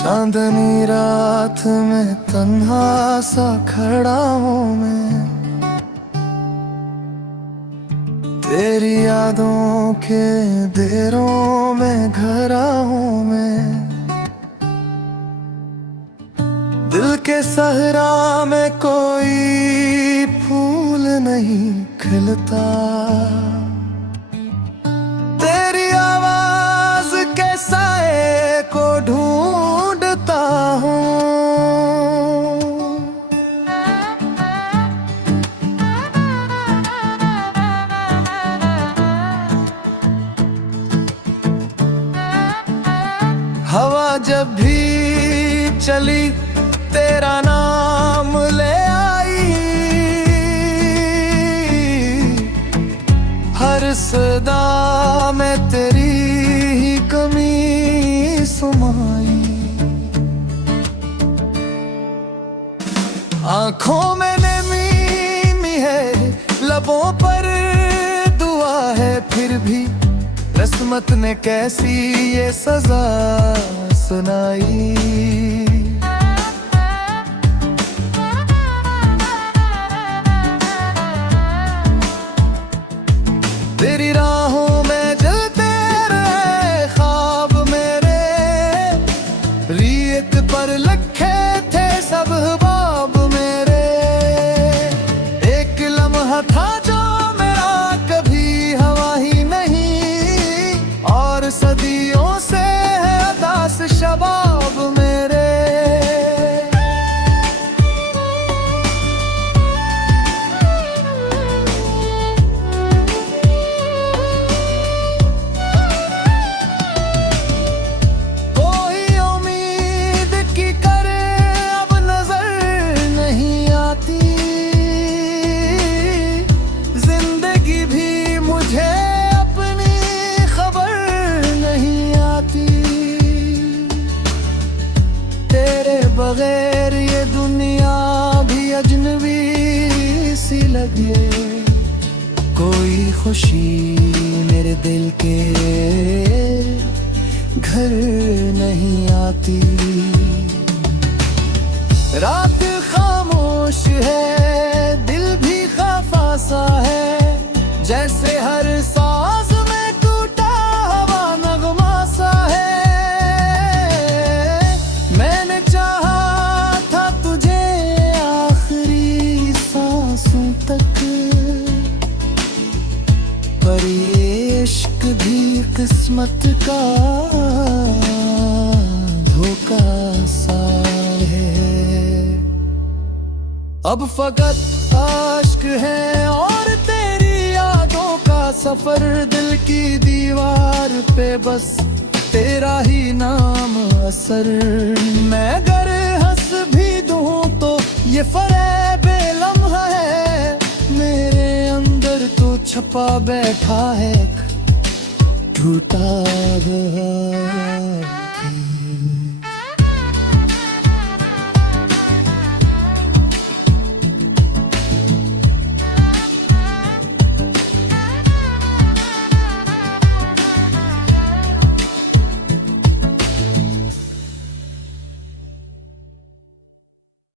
चांदनी रात में तन्हा सा खड़ा हूँ मैं, तेरी यादों के अंधेरों में घरा हूँ मैं। दिल के सहरा में कोई फूल नहीं खिलता, तेरी आवाज के साए को ढूंढता हूँ। हवा जब भी चली तेरा नाम ले आई, हर सदा में तेरी ही कमी समाई। आंखों में नमी है, लबों पर दुआ है, फिर भी किस्मत ने कैसी ये सजा सुनाई। तेरी राहों में जलते रहे ख्वाब मेरे, रीत पर लखे थे सब बाब मेरे। एक लम्हा था जो मेरा कभी हवा ही नहीं, और सदियों से है अदास शबाब मेरे। बगैर ये दुनिया भी अजनबी सी लगे, कोई खुशी मेरे दिल के घर नहीं आती। रात खामोश है, दिल भी खफा सा है, जैसे हर साज में टूटा हवा नगमा सा है। मैंने चाहा था तुझे आखिरी सांसों तक, पर ये इश्क भी किस्मत का धोखा सा है। अब फकत आश्क है और तेरी यादों का सफर, दिल की दीवार पे बस तेरा ही नाम असर। मैं अगर हंस भी दूं तो ये फरेब लम्हा है, मेरे अंदर तो छपा बैठा है टूटा हुआ।